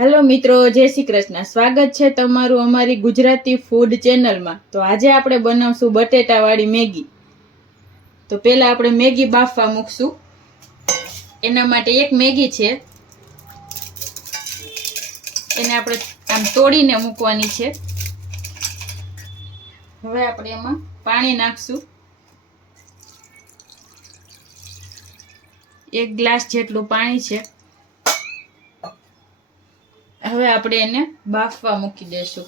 Hello મિત્રો, જય શ્રી કૃષ્ણ. સ્વાગત છે તમારું અમારી ગુજરાતી ફૂડ ચેનલમાં તો આજે આપણે બનાવશું બટેટાવાળી મેગી. તો પહેલાં આપણે મેગી બાફવા મૂકશું. એના માટે એક મેગી છે. એને આપણે આમ તોડીને મૂકવાની છે. હવે આપણે એમાં પાણી નાખશું. એક ગ્લાસ જેટલું પાણી છે. હવે આપણે એને બાફવા મૂકી દેશું.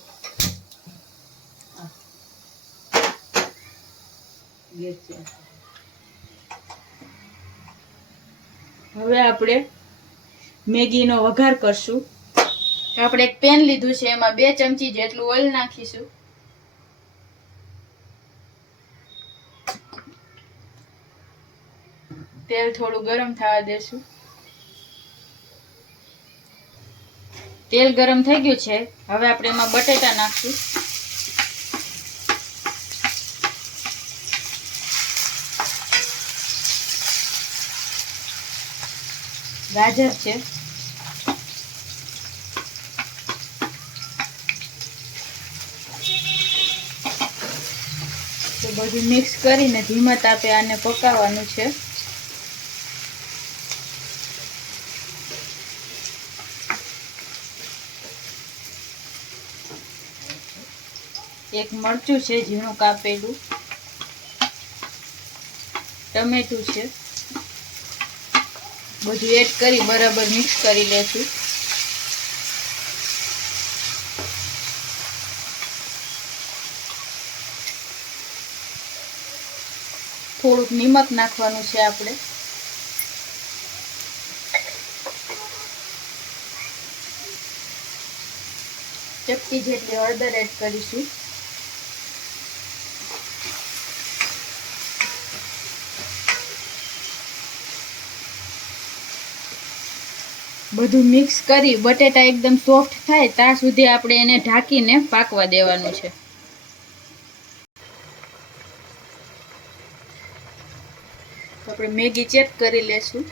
હવે આપણે મેગીનો વઘાર કરશું. આપણે એક પેન લીધું છે, એમાં બે ચમચી જેટલું ઓઇલ નાખીશું. તેલ થોડું ગરમ થવા દેશું. તેલ ગરમ થઈ ગયું છે. હવે આપણે એમાં બટેટા નાખશું. ગાજર છે. તો બધું મિક્સ કરીને ધીમા તાપે આને પકાવવાનું છે. એક મરચું છે, ઝીણું કાપેલું. ટમેટું છે. બધું એડ કરી બરાબર મિક્સ કરી લેશું. થોડુંક નિમક નાખવાનું છે આપણે. ચપટી જેટલી હળદર એડ કરીશું. બધું મિક્સ કરી, બટેટા એકદમ સોફ્ટ થાય, ત્યાં સુધી આપણે એને ઢાંકીને પાકવા દેવાનું છે. આપણે મેગી ચેક કરી લેશું.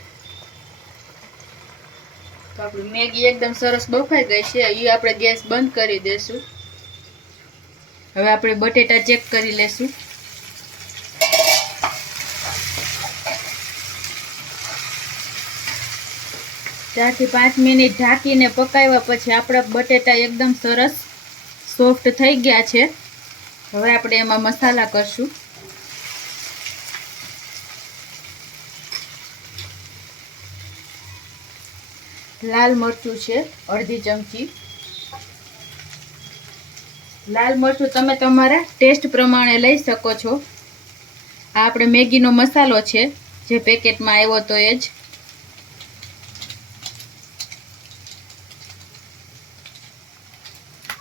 તો આપણી મેગી એકદમ સરસ બફાઈ ગઈ છે એ આપણે ગેસ બંધ કરી દેશું. હવે આપણે બટેટા ચેક કરી લેશું. ચારથી પાંચ મિનિટ ઢાંકીને પકાવ્યા પછી આપણા બટેટા એકદમ સરસ સોફ્ટ થઈ ગયા છે. હવે આપણે એમાં મસાલા કરશું. લાલ મરચું છે, અડધી ચમચી. લાલ મરચું તમે તમારા ટેસ્ટ પ્રમાણે લઈ શકો છો. આ આપણે મેગીનો મસાલો છે, જે પેકેટમાં આવ્યો તો એ જ.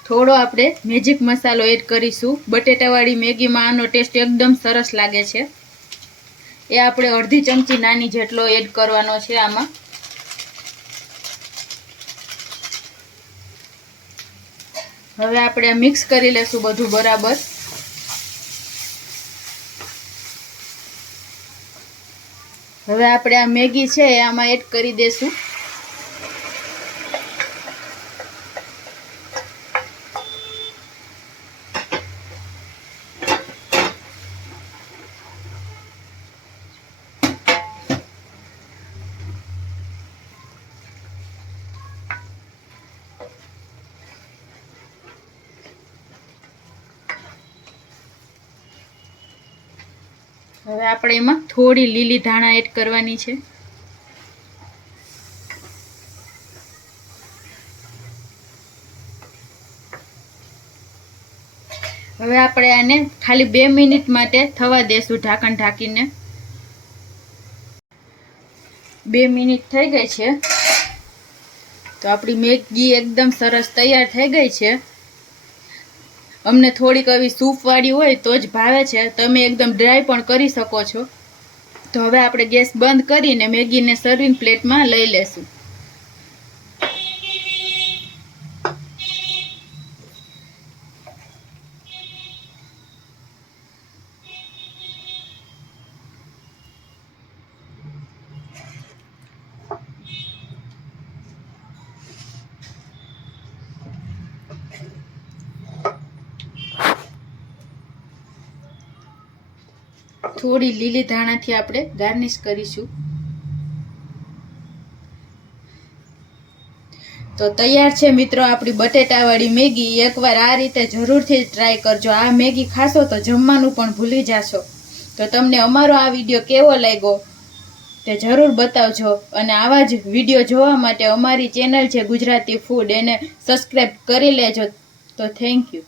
થોડો આપણે મેજિક મસાલો એડ કરીશું. બટેટાવાળી મેગીમાં આનો ટેસ્ટ એકદમ સરસ લાગે છે. એ આપણે અડધી ચમચી નાની જેટલો એડ કરવાનો છે આમાં. હવે આપણે મિક્સ કરી લેશું બધું બરાબર. હવે આપણે આ મેગી છે એ આમાં એડ કરી દેશું. હવે આપણે એમાં થોડી લીલી ધાણા એડ કરવાની છે. હવે આપણે આને ખાલી બે મિનિટ માટે થવા દેશું ઢાંકણ ઢાંકીને. બે મિનિટ થઈ ગઈ છે. તો આપણી મેગી એકદમ સરસ તૈયાર થઈ ગઈ છે. અમને થોડીક આવી સૂપવાળી હોય તો જ ભાવે છે. તમે એકદમ ડ્રાય પણ કરી શકો છો. તો હવે આપણે ગેસ બંધ કરીને મેગીને સર્વિંગ પ્લેટમાં લઈ લેશું. થોડી લીલી ધાણાથી આપણે ગાર્નિશ કરીશું. તો તૈયાર છે મિત્રો આપણી બટેટાવાળી મેગી. એકવાર આ રીતે જરૂરથી ટ્રાય કરજો. આ મેગી ખાશો તો જમવાનું પણ ભૂલી જાશો. તો તમને અમારો આ વીડિયો કેવો લાગ્યો તે જરૂર બતાવજો. અને આવા જ વીડિયો જોવા માટે અમારી ચેનલ છે ગુજરાતી ફૂડ એને સબસ્ક્રાઈબ કરી લેજો. તો થેન્ક યુ